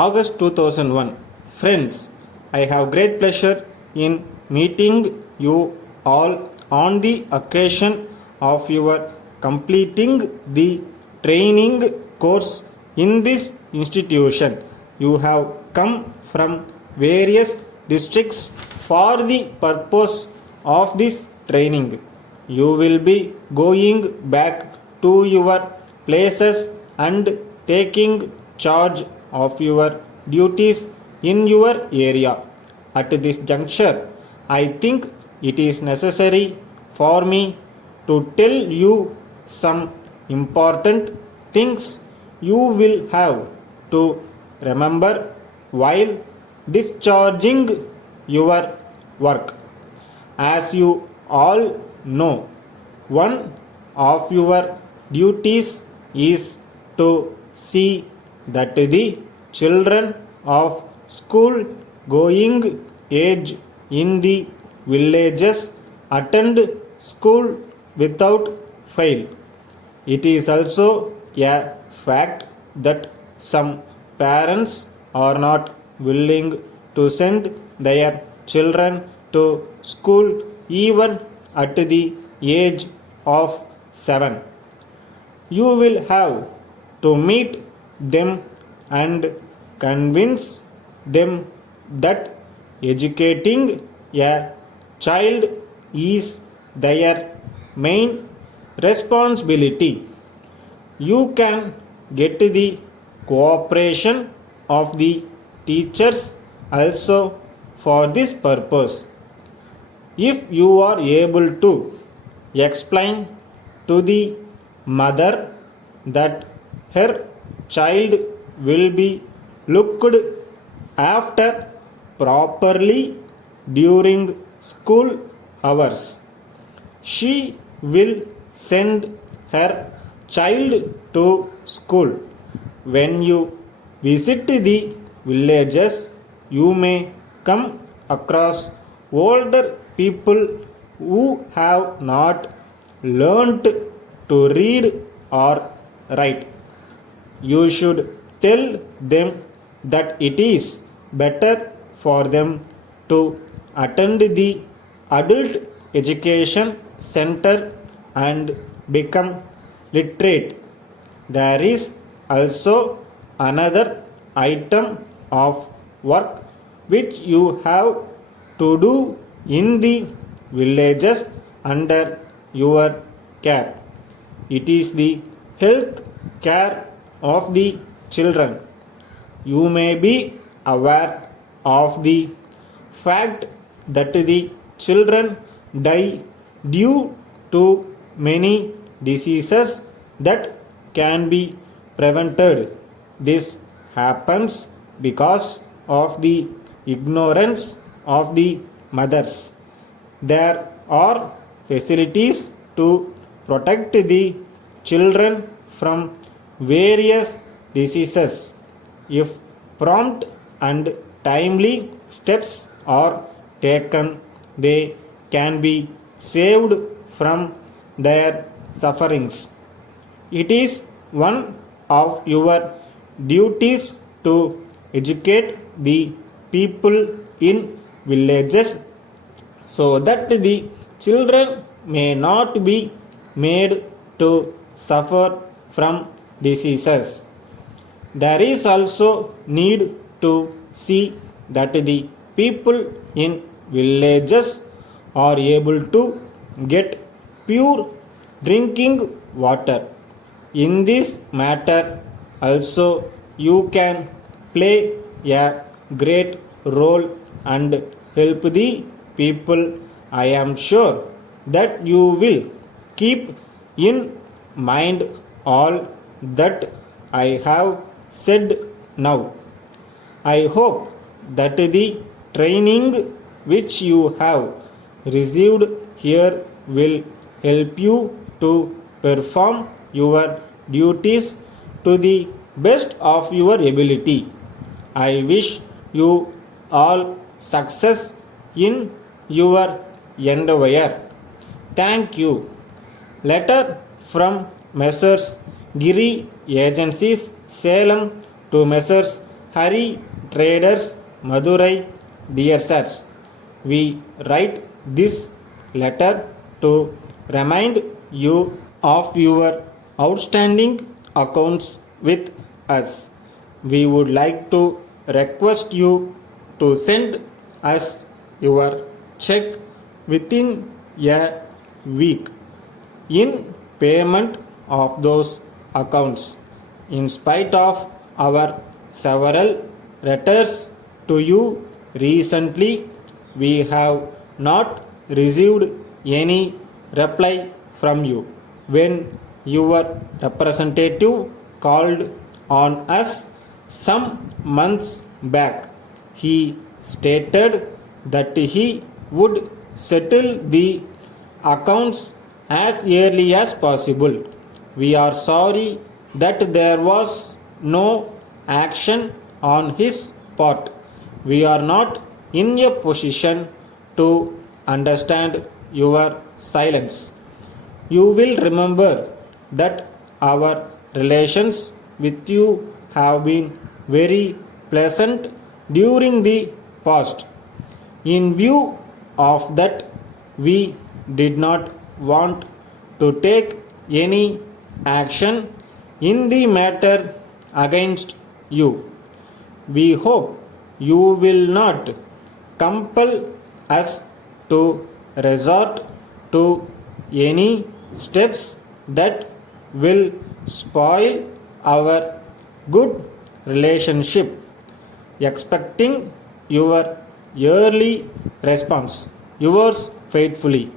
August 2001. Friends, I have great pleasure in meeting you all on the occasion of your completing the training course in this institution. You have come from various districts for the purpose of this training. You will be going back to your places and taking charge of your duties in your area. At this juncture, I think it is necessary for me to tell you some important things you will have to remember while discharging your work. As you all know, one of your duties is to see that the children of school going age in the villages attend school without fail. It is also a fact that some parents are not willing to send their children to school even at the age of 7. You will have to meet them and convince them that educating a child is their main responsibility. You can get the cooperation of the teachers also for this purpose. If you are able to explain to the mother that her child will be looked after properly during school hours, she will send her child to school. When you visit the villages, you may come across older people who have not learnt to read or write. You should tell them that it is better for them to attend the adult education center and become literate. There is also another item of work which you have to do in the villages under your care. It is the health care of the children. You may be aware of the fact that the children die due to many diseases that can be prevented. This happens because of the ignorance of the mothers. There are facilities to protect the children from various diseases. If prompt and timely steps are taken, they can be saved from their sufferings. It is one of your duties to educate the people in villages so that the children may not be made to suffer from diseases. There is also need to see that the people in villages are able to get pure drinking water. In this matter also you can play a great role and help the people. I am sure that you will keep in mind all that I have said now. I hope that the training which you have received here will help you to perform your duties to the best of your ability. I wish you all success in your endeavor. Thank you. Letter from Messrs. Giri Agencies, Salem to Messrs. Hari Traders, Madurai. Dear sirs, we write this letter to remind you of your outstanding accounts with us. We would like to request you to send us your check within a week in payment of those accounts. In spite of our several letters to you recently, we have not received any reply from you. When your representative called on us some months back, he stated that he would settle the accounts as early as possible. We are sorry that there was no action on his part. We are not in a position to understand your silence. You will remember that our relations with you have been very pleasant during the past. In view of that, we did not want to take any action in the matter against you. We hope you will not compel us to resort to any steps that will spoil our good relationship. Expecting your early response. Yours faithfully.